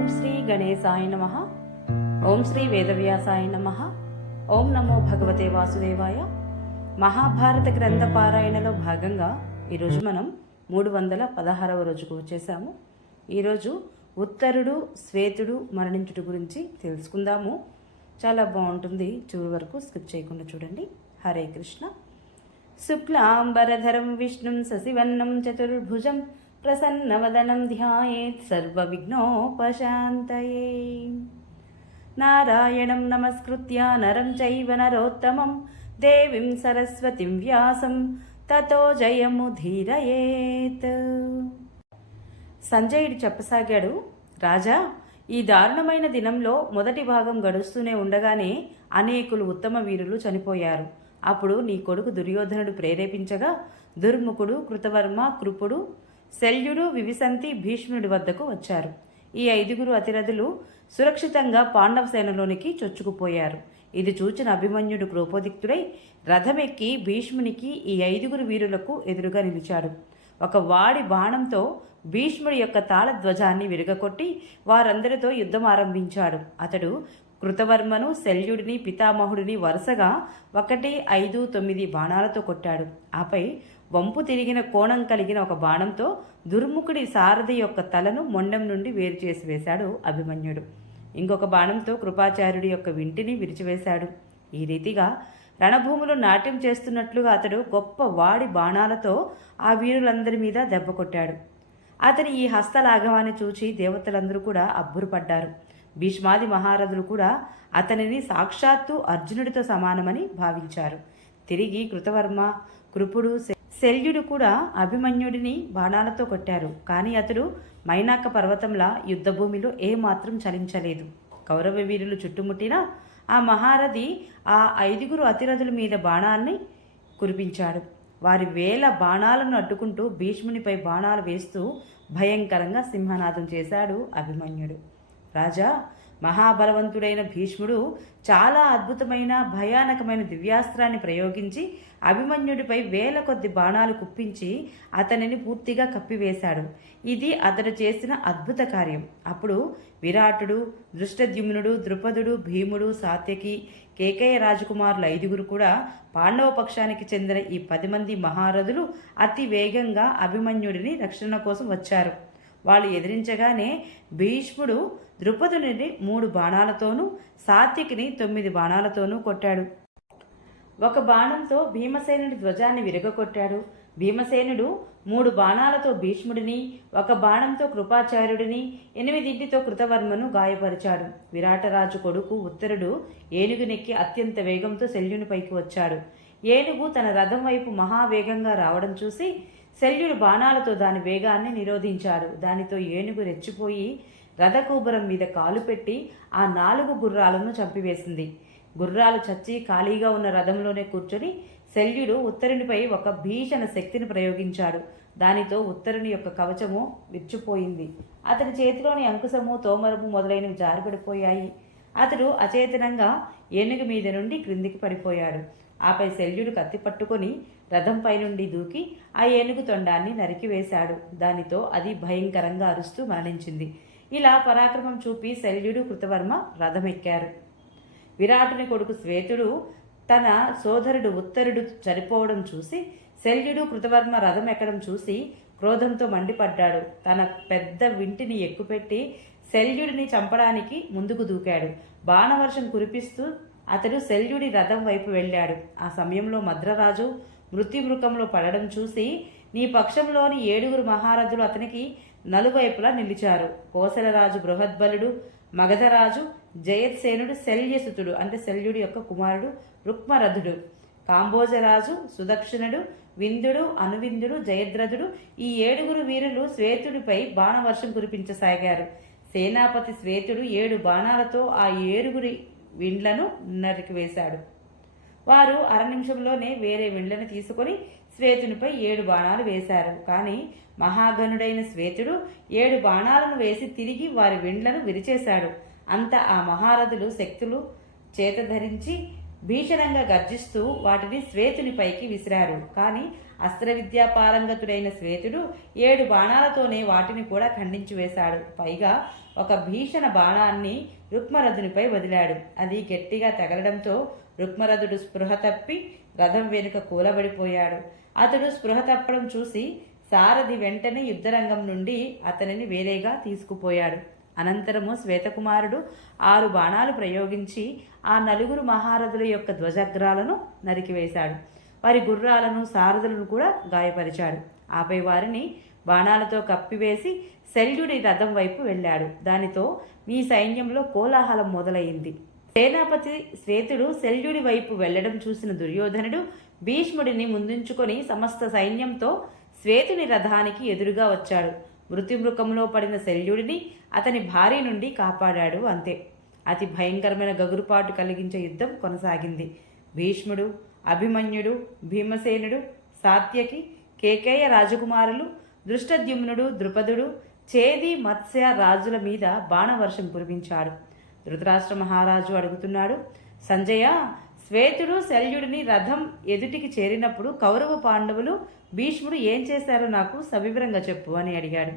ఓం శ్రీ గణేశాయ నమ. ఓం శ్రీ వేదవ్యాసాయ నమ. ఓం నమో భగవతే వాసుదేవాయ. మహాభారత గ్రంథ పారాయణలో భాగంగా ఈరోజు మనం మూడు వందల పదహారవ రోజుకు వచ్చేసాము. ఈరోజు ఉత్తరుడు శ్వేతుడు మరణించుట గురించి తెలుసుకుందాము. చాలా బాగుంటుంది. చివరి వరకు స్కిప్ చేయకుండా చూడండి. హరే కృష్ణ. శుక్లాంబరధరం విష్ణుం శశివన్నం చతుర్భుజం ప్రసన్నవదనం ధ్యాయేత్ సర్వవిఘ్నోపశాంతయే నారాయణం నమస్కృత్య నరం చైవ నరోత్తమం దేవీం సరస్వతిం వ్యాసం తతో జయముధీరయేత్ సంజయుడు చెప్పసాగాడు రాజా ఈ దారుణమైన దినంలో మొదటి భాగం గడుస్తూనే ఉండగానే అనేకులు ఉత్తమ వీరులు చనిపోయారు. అప్పుడు నీ కొడుకు దుర్యోధనుడు ప్రేరేపించగా దుర్ముఖుడు కృతవర్మ కృపుడు శల్యుడు వివిసంతి భీష్ముడి వద్దకు వచ్చారు. ఈ ఐదుగురు అతిరథులు సురక్షితంగా పాండవ సేనలోనికి చొచ్చుకుపోయారు. ఇది చూచిన అభిమన్యుడు క్రోపోదిక్తుడై రథమెక్కి భీష్మునికి ఈ ఐదుగురు వీరులకు ఎదురుగా నిలిచాడు. ఒక వాడి బాణంతో భీష్ముడి యొక్క తాళధ్వజాన్ని విరగకొట్టి వారందరితో యుద్ధం ఆరంభించాడు. అతడు కృతవర్మను శల్యుడిని పితామహుడిని వరుసగా ఒకటి ఐదు తొమ్మిది బాణాలతో కొట్టాడు. ఆపై వంపు తిరిగిన కోణం కలిగిన ఒక బాణంతో దుర్ముఖుడి సారథి యొక్క తలను మొండం నుండి వేరు చేసి వేశాడు అభిమన్యుడు. ఇంకొక బాణంతో కృపాచార్యుడి యొక్క వింటిని విరిచివేశాడు. ఈ రీతిగా రణభూములు నాట్యం చేస్తున్నట్లుగా అతడు గొప్ప వాడి బాణాలతో ఆ వీరులందరి మీద దెబ్బ కొట్టాడు. అతని ఈ హస్తలాఘవాన్ని చూచి దేవతలందరూ కూడా అబ్బురుపడ్డారు. భీష్మాది మహారథులు కూడా అతనిని సాక్షాత్తు అర్జునుడితో సమానమని భావించారు. తిరిగి కృతవర్మ కృపుడు శల్యుడు కూడా అభిమన్యుడిని బాణాలతో కొట్టారు. కానీ అతడు మైనాక పర్వతంలా యుద్ధభూమిలో ఏమాత్రం చలించలేదు. కౌరవ వీరులు చుట్టుముట్టిన ఆ మహారథి ఆ ఐదుగురు అతిరథుల మీద బాణాన్ని కురిపించాడు. వారి వేల బాణాలను అడ్డుకుంటూ భీష్మునిపై బాణాలు వేస్తూ భయంకరంగా సింహనాదం చేశాడు అభిమన్యుడు. రాజా మహాబలవంతుడైన భీష్ముడు చాలా అద్భుతమైన భయానకమైన దివ్యాస్త్రాన్ని ప్రయోగించి అభిమన్యుడిపై వేల కొద్ది బాణాలు కుప్పించి అతనిని పూర్తిగా కప్పివేశాడు. ఇది అతడు చేసిన అద్భుత కార్యం. అప్పుడు విరాటుడు దృష్టద్యుమ్నుడు ద్రుపదుడు భీముడు సాత్యకి కేకయ్య రాజకుమారులు ఐదుగురు కూడా పాండవ పక్షానికి చెందిన ఈ పది మంది మహారథులు అతి వేగంగా అభిమన్యుడిని రక్షణ కోసం వచ్చారు. వాళ్ళు ఎదిరించగానే భీష్ముడు ద్రుపదుని మూడు బాణాలతోనూ సాత్వికిని తొమ్మిది బాణాలతోనూ కొట్టాడు. ఒక బాణంతో భీమసేనుడి ధ్వజాన్ని విరగకొట్టాడు. భీమసేనుడు మూడు బాణాలతో భీష్ముడిని ఒక బాణంతో కృపాచార్యుడిని ఎనిమిదింటితో కృతవర్మను గాయపరిచాడు. విరాటరాజు కొడుకు ఉత్తరుడు ఏనుగునెక్కి అత్యంత వేగంతో శల్యునిపైకి వచ్చాడు. ఏనుగు తన రథం వైపు మహావేగంగా రావడం చూసి శల్యుడు బాణాలతో దాని వేగాన్ని నిరోధించాడు. దానితో ఏనుగు రెచ్చిపోయి రథకూబరం మీద కాలు పెట్టి ఆ నాలుగు గుర్రాలను చంపివేసింది. గుర్రాలు చచ్చి ఖాళీగా ఉన్న రథంలోనే కూర్చొని శల్యుడు ఉత్తరునిపై ఒక భీషణ శక్తిని ప్రయోగించాడు. దానితో ఉత్తరుని యొక్క కవచము విచ్చిపోయింది. అతని చేతిలోని అంకుశము తోమరము మొదలైనవి జారిపడిపోయాయి. అతడు అచేతనంగా ఏనుగు మీద నుండి క్రిందికి పడిపోయాడు. ఆపై శల్యుడు కత్తి పట్టుకొని రథంపై నుండి దూకి ఆ ఏనుగు తొండాన్ని నరికివేశాడు. దానితో అది భయంకరంగా అరుస్తూ మరణించింది. ఇలా పరాక్రమం చూపి శల్యుడు కృతవర్మ రథమెక్కారు. విరాటుని కొడుకు శ్వేతుడు తన సోదరుడు ఉత్తరుడు చనిపోవడం చూసి శల్యుడు కృతవర్మ రథం ఎక్కడం చూసి క్రోధంతో మండిపడ్డాడు. తన పెద్ద వింటిని ఎక్కుపెట్టి శల్యుడిని చంపడానికి ముందుకు దూకాడు. బాణవర్షం కురిపిస్తూ అతడు శల్యుడి రథం వైపు వెళ్ళాడు. ఆ సమయంలో మద్రరాజు మృత్యుమృకంలో పడడం చూసి నీ పక్షంలోని ఏడుగురు మహారథులు అతనికి నలువైపులా నిలిచారు. కోసలరాజు బృహద్బలుడు మగధరాజు జయత్సేనుడు శల్యసుతుడు అంటే శల్యుడి యొక్క కుమారుడు రుక్మరథుడు. కాంబోజరాజు సుదక్షిణుడు విందుడు అనువిందుడు జయద్రథుడు ఈ ఏడుగురు వీరులు శ్వేతుడిపై బాణవర్షం కురిపించసాగారు. సేనాపతి శ్వేతుడు ఏడు బాణాలతో ఆ ఏడుగురి విండ్లను నరికివేశాడు వారు అర నిమిషంలోనే వేరే విండ్లను తీసుకొని శ్వేతునిపై ఏడు బాణాలు వేశారు. కానీ మహాగణుడైన శ్వేతుడు ఏడు బాణాలను వేసి తిరిగి వారి విండ్లను విరిచేశాడు. అంత ఆ మహారథులు శక్తులు చేత ధరించి భీషణంగా గర్జిస్తూ వాటిని శ్వేతునిపైకి విసిరారు. కానీ అస్త్రవిద్యా పారంగతుడైన శ్వేతుడు ఏడు బాణాలతోనే వాటిని కూడా ఖండించి వేశాడు. పైగా ఒక భీషణ బాణాన్ని రుక్మరథునిపై వదిలాడు. అది గట్టిగా తగలడంతో రుక్మరథుడు స్పృహ తప్పి రథం వెనుక కూలబడిపోయాడు. అతడు స్పృహ తప్పడం చూసి సారథి వెంటనే యుద్ధరంగం నుండి అతనిని వేరేగా తీసుకుపోయాడు. అనంతరము శ్వేతకుమారుడు ఆరు బాణాలు ప్రయోగించి ఆ నలుగురు మహారథుల యొక్క ధ్వజగ్రాలను నరికివేశాడు. వారి గుర్రాలను సారథులను కూడా గాయపరిచాడు. ఆపై వారిని బాణాలతో కప్పివేసి శల్యుడి రథం వైపు వెళ్ళాడు. దానితో మీ సైన్యంలో కోలాహలం మొదలైంది. సేనాపతి శ్వేతుడు శల్యుడి వైపు వెళ్ళడం చూసిన దుర్యోధనుడు భీష్ముడిని ముందుంచుకొని సమస్త సైన్యంతో శ్వేతుని రథానికి ఎదురుగా వచ్చాడు. మృత్యుమృకంలో పడిన శల్యుడిని అతని భార్య నుండి కాపాడాడు అంతే. అతి భయంకరమైన గగురుపాటు కలిగించే యుద్ధం కొనసాగింది. భీష్ముడు అభిమన్యుడు భీమసేనుడు సాత్యకి కేకేయ రాజకుమారులు దృష్టద్యుమ్నుడు ద్రుపదుడు చేది మత్స్య రాజుల మీద బాణవర్షం కురిపించాడు. ధృతరాష్ట్ర మహారాజు అడుగుతున్నాడు సంజయ శ్వేతుడు శల్యుడిని రథం ఎదుటికి చేరినప్పుడు కౌరవ పాండవులు భీష్ముడు ఏం చేశారో నాకు సవివరంగా చెప్పు అని అడిగాడు.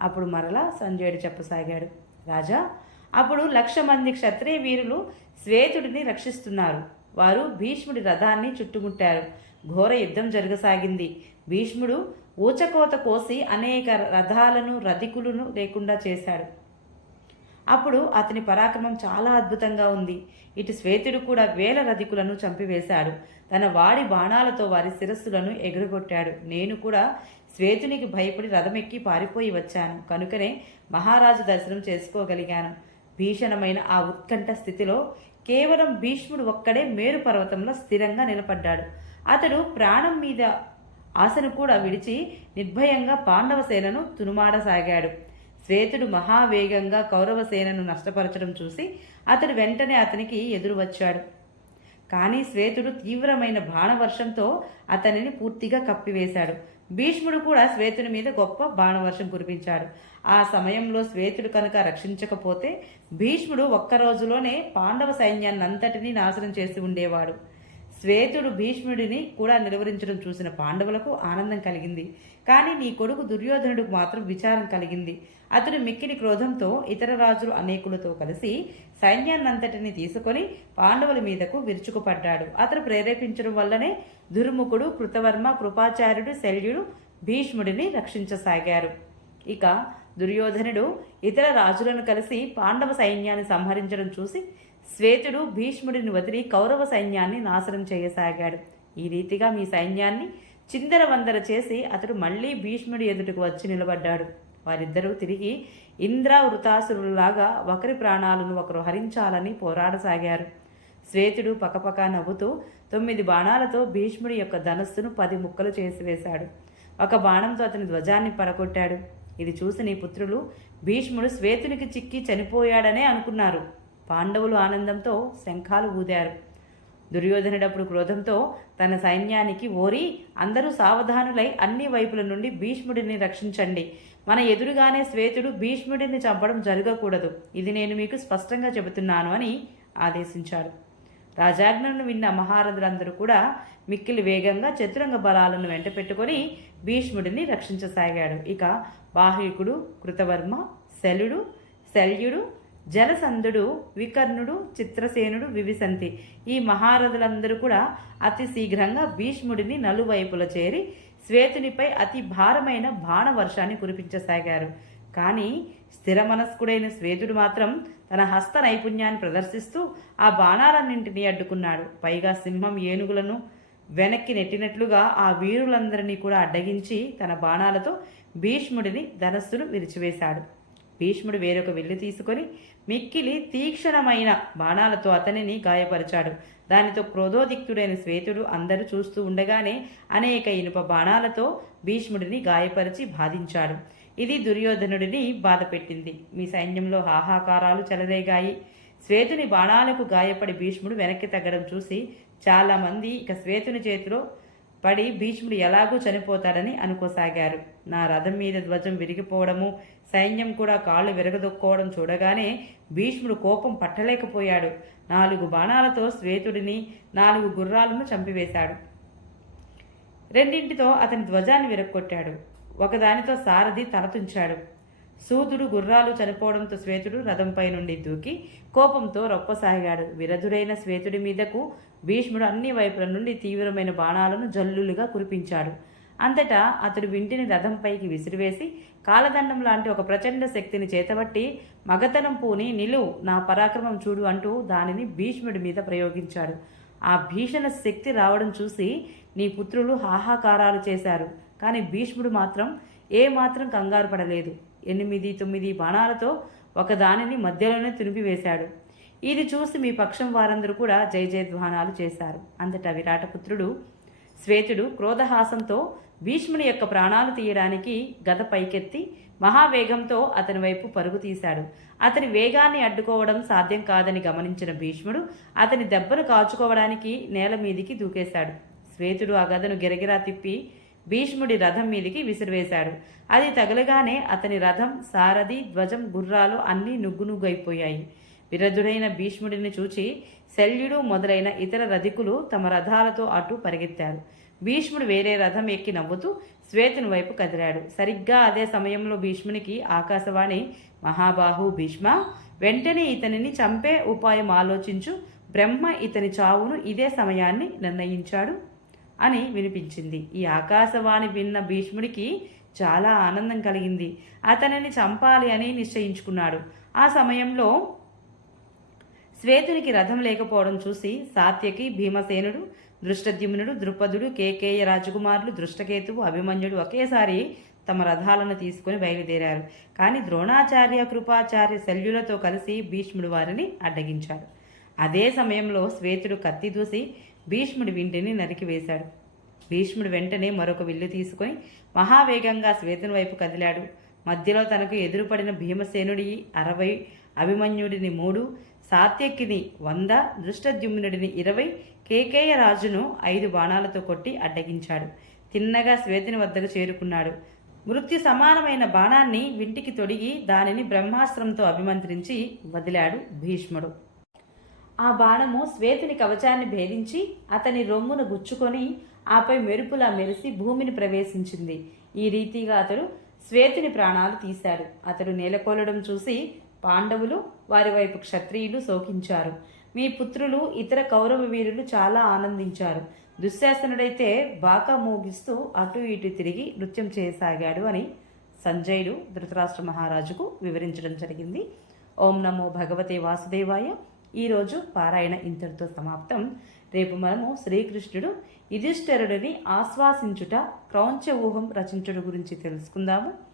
అప్పుడు మరలా సంజయుడు చెప్పసాగాడు. రాజా అప్పుడు లక్ష మంది క్షత్రియ వీరులు శ్వేతుడిని రక్షిస్తున్నారు. వారు భీష్ముడి రథాన్ని చుట్టుముట్టారు. ఘోర యుద్ధం జరగసాగింది. భీష్ముడు ఊచకోత కోసి అనేక రథాలను రధికులను లేకుండా చేశాడు. అప్పుడు అతని పరాక్రమం చాలా అద్భుతంగా ఉంది. ఇటు శ్వేతుడు కూడా వేల రధికులను చంపివేశాడు. తన వాడి బాణాలతో వారి శిరస్సులను ఎగురగొట్టాడు. నేను కూడా శ్వేతునికి భయపడి రథమెక్కి పారిపోయి వచ్చాను. కనుకనే మహారాజు దర్శనం చేసుకోగలిగాను. భీషణమైన ఆ ఉత్కంఠ స్థితిలో కేవలం భీష్ముడు ఒక్కడే మేరు పర్వతంలో స్థిరంగా నిలబడ్డాడు. అతడు ప్రాణం మీద ఆశను కూడా విడిచి నిర్భయంగా పాండవ సేనను తునుమాడసాగాడు. శ్వేతుడు మహావేగంగా కౌరవసేనను నష్టపరచడం చూసి అతడు వెంటనే అతనికి ఎదురు వచ్చాడు కానీ శ్వేతుడు తీవ్రమైన బాణవర్షంతో అతనిని పూర్తిగా కప్పివేశాడు. భీష్ముడు కూడా శ్వేతుని మీద గొప్ప బాణవర్షం కురిపించాడు. ఆ సమయంలో శ్వేతుడు కనుక రక్షించకపోతే భీష్ముడు ఒక్క రోజులోనే పాండవ సైన్యాన్నంతటినీ నాశనం చేసి ఉండేవాడు. శ్వేతుడు భీష్ముడిని కూడా నిలువరించడం చూసిన పాండవులకు ఆనందం కలిగింది. కానీ నీ కొడుకు దుర్యోధనుడికి మాత్రం విచారం కలిగింది. అతడు మిక్కిలి క్రోధంతో ఇతర రాజులు అనేకులతో కలిసి సైన్యాన్నంతటిని తీసుకొని పాండవుల మీదకు విరుచుకుపడ్డాడు. అతడు ప్రేరేపించడం వల్లనే దుర్ముఖుడు కృతవర్మ కృపాచార్యుడు శల్యుడు భీష్ముడిని రక్షించసాగారు. ఇక దుర్యోధనుడు ఇతర రాజులను కలిసి పాండవ సైన్యాన్ని సంహరించడం చూసి శ్వేతుడు భీష్ముడిని వదిలి కౌరవ సైన్యాన్ని నాశనం చేయసాగాడు. ఈ రీతిగా మీ సైన్యాన్ని చిందరవందర చేసి అతడు మళ్ళీ భీష్ముడి ఎదుటకు వచ్చి నిలబడ్డాడు. వారిద్దరూ తిరిగి ఇంద్ర వృతాసురులాగా ఒకరి ప్రాణాలను ఒకరు హరించాలని పోరాడసాగారు. శ్వేతుడు పకపక నవ్వుతూ తొమ్మిది బాణాలతో భీష్ముడి యొక్క ధనస్సును పది ముక్కలు చేసివేశాడు. ఒక బాణంతో అతని ధ్వజాన్ని పడగొట్టాడు. ఇది చూసి నీ పుత్రులు భీష్ముడు శ్వేతునికి చిక్కి చనిపోయాడనే అనుకున్నారు. పాండవులు ఆనందంతో శంఖాలు ఊదారు. దుర్యోధనుడప్పుడు క్రోధంతో తన సైన్యానికి ఓరి అందరూ సావధానులై అన్ని వైపుల నుండి భీష్ముడిని రక్షించండి. మన ఎదురుగానే శ్వేతుడు భీష్ముడిని చంపడం జరగకూడదు. ఇది నేను మీకు స్పష్టంగా చెబుతున్నాను అని ఆదేశించాడు. రాజాజ్ఞను విన్న మహారథులందరూ కూడా మిక్కిలి వేగంగా చతురంగ బలాలను వెంట పెట్టుకొని భీష్ముడిని రక్షించసాగాడు ఇక బాహ్యకుడు కృతవర్మ శలుడు శల్యుడు జలసంధుడు వికర్ణుడు చిత్రసేనుడు వివిసంతి. ఈ మహారథులందరూ కూడా అతి శీఘ్రంగా భీష్ముడిని నలువైపుల చేరి శ్వేతునిపై అతి భారమైన బాణవర్షాన్ని కురిపించసాగారు. కానీ స్థిర మనస్కుడైన శ్వేతుడు మాత్రం తన హస్త నైపుణ్యాన్ని ప్రదర్శిస్తూ ఆ బాణాలన్నింటినీ అడ్డుకున్నాడు. పైగా సింహం ఏనుగులను వెనక్కి నెట్టినట్లుగా ఆ వీరులందరినీ కూడా అడ్డగించి తన బాణాలతో భీష్ముడిని ధనస్సును విరిచివేశాడు. భీష్ముడు వేరొక విల్లు తీసుకొని మిక్కిలి తీక్షణమైన బాణాలతో అతనిని గాయపరిచాడు. దానితో క్రోధోదిక్తుడైన శ్వేతుడు అందరూ చూస్తూ ఉండగానే అనేక ఇనుప బాణాలతో భీష్ముడిని గాయపరిచి బాధించాడు. ఇది దుర్యోధనుడిని బాధపెట్టింది. మీ సైన్యంలో హాహాకారాలు చెలరేగాయి. శ్వేతుని బాణాలకు గాయపడి భీష్ముడు వెనక్కి తగ్గడం చూసి చాలామంది ఇక శ్వేతుని చేతిలో పడి భీష్ముడు ఎలాగూ చనిపోతాడని అనుకోసాగారు. నా రథం మీద ధ్వజం విరిగిపోవడము సైన్యం కూడా కాళ్ళు విరగదొక్కోవడం చూడగానే భీష్ముడు కోపం పట్టలేకపోయాడు. నాలుగు బాణాలతో శ్వేతుడిని నాలుగు గుర్రాలను చంపివేశాడు. రెండింటితో అతని ధ్వజాన్ని విరక్కొట్టాడు. ఒకదానితో సారథి తలతుంచాడు. సూతుడు గుర్రాలు చనిపోవడంతో శ్వేతుడు రథంపై నుండి దూకి కోపంతో రొప్పసాగాడు. విరధుడైన శ్వేతుడి మీదకు భీష్ముడు అన్ని వైపుల నుండి తీవ్రమైన బాణాలను జల్లులుగా కురిపించాడు. అంతటా అతడు వింటిని రథంపైకి విసిరివేసి కాలదండం లాంటి ఒక ప్రచండ శక్తిని చేతబట్టి మగతనం పూని నిలువు నా పరాక్రమం చూడు అంటూ దానిని భీష్ముడి మీద ప్రయోగించాడు. ఆ భీషణ శక్తి రావడం చూసి నీ పుత్రులు హాహాకారాలు చేశారు. కానీ భీష్ముడు మాత్రం ఏ మాత్రం కంగారు పడలేదు. ఎనిమిది తొమ్మిది బాణాలతో ఒకదానిని మధ్యలోనే తునిపివేశాడు. ఇది చూసి మీ పక్షం వారందరూ కూడా జయ జయధ్వానాలు చేశారు. అంతటా విరాటపుత్రుడు శ్వేతుడు క్రోధహాసంతో భీష్ముని యొక్క ప్రాణాలు తీయడానికి గద పైకెత్తి మహావేగంతో అతని వైపు పరుగు తీశాడు. అతని వేగాన్ని అడ్డుకోవడం సాధ్యం కాదని గమనించిన భీష్ముడు అతని దెబ్బను కాచుకోవడానికి నేల మీదికి దూకేశాడు. శ్వేతుడు ఆ గదను గిరగిరా తిప్పి భీష్ముడి రథం మీదికి విసిరివేశాడు. అది తగలగానే అతని రథం సారథి ధ్వజం గుర్రాలు అన్నీ నుగ్గునుగ్గైపోయాయి విరధుడైన భీష్ముడిని చూచి శల్యుడు మొదలైన ఇతర రధికులు తమ రథాలతో అటు పరిగెత్తారు. భీష్ముడు వేరే రథం ఎక్కి నవ్వుతూ శ్వేతుని వైపు కదిలాడు. సరిగ్గా అదే సమయంలో భీష్మునికి ఆకాశవాణి మహాబాహు భీష్మ వెంటనే ఇతనిని చంపే ఉపాయం ఆలోచించు. బ్రహ్మ ఇతని చావును ఇదే సమయాన్ని నిర్ణయించాడు అని వినిపించింది. ఈ ఆకాశవాణి విన్న భీష్ముడికి చాలా ఆనందం కలిగింది. అతనిని చంపాలి అని నిశ్చయించుకున్నాడు. ఆ సమయంలో శ్వేతునికి రథం లేకపోవడం చూసి సాత్యకి భీమసేనుడు దృష్టద్యుమ్నుడు ద్రుపదుడు కేకేయ రాజకుమారులు దృష్టకేతువు అభిమన్యుడు ఒకేసారి తమ రథాలను తీసుకుని బయలుదేరారు. కానీ ద్రోణాచార్య కృపాచార్య శల్యులతో కలిసి భీష్ముడు వారిని అడ్డగించాడు. అదే సమయంలో శ్వేతుడు కత్తి దూసి భీష్ముడి వింటిని నరికివేశాడు భీష్ముడు వెంటనే మరొక విల్లు తీసుకొని మహావేగంగా శ్వేతుని వైపు కదిలాడు. మధ్యలో తనకు ఎదురుపడిన భీమసేనుడి అరవై అభిమన్యుడిని మూడు సాత్యకిని వంద దృష్టద్యుమ్నుడిని ఇరవై కేకేయ రాజును ఐదు బాణాలతో కొట్టి అడ్డగించాడు. తిన్నగా శ్వేతిని వద్దకు చేరుకున్నాడు. మృత్యు సమానమైన బాణాన్ని వింటికి తొడిగి దానిని బ్రహ్మాస్త్రంతో అభిమంత్రించి వదిలాడు భీష్ముడు. ఆ బాణము శ్వేతుని కవచాన్ని భేదించి అతని రొమ్మును గుచ్చుకొని ఆపై మెరుపులా మెరిసి భూమిని ప్రవేశించింది. ఈ రీతిగా అతడు శ్వేతుని ప్రాణాలు తీశాడు. అతడు నేలకొలడం చూసి పాండవులు వారి వైపు క్షత్రియులు శోకించారు. మీ పుత్రులు ఇతర కౌరవ వీరులు చాలా ఆనందించారు. దుశ్శాసనుడైతే బాకా మోగిస్తూ అటు ఇటు తిరిగి నృత్యం చేయసాగాడు అని సంజయుడు ధృతరాష్ట్ర మహారాజుకు వివరించడం జరిగింది. ఓం నమో భగవతే వాసుదేవాయ. ఈరోజు పారాయణ ఇంతటితో సమాప్తం. రేపు మనము శ్రీకృష్ణుడు యుధిష్ఠరుడిని ఆశ్వాసించుట క్రౌంచ ఊహం రచించుట గురించి తెలుసుకుందాము.